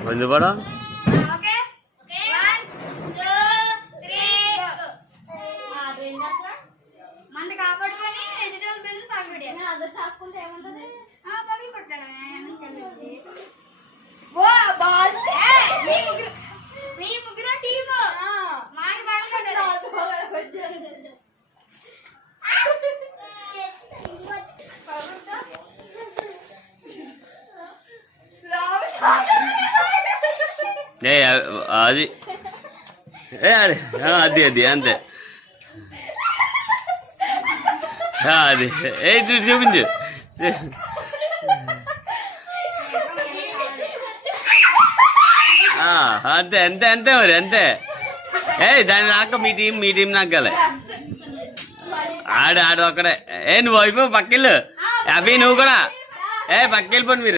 కొంచెం పడా మంది కాపాడుకొని వెజిటేబుల్ బిల్లు పగలబెట్టి అందరు తాకుంటే ఏమంటది పగిలి పట్టాడు ఓ బాల్ మీ ముగ్గురు టీము మాకి అది అది అది అంతే అది చూపించు అంతే అంతే అంతే మరి అంతే దాని నాక మీ టీం నాకాలే ఆడు ఒక్కడే నువ్వు అయిపో పక్కిళ్ళు అవి నువ్వు కూడా పక్కెళ్ళిపోండి మీరు.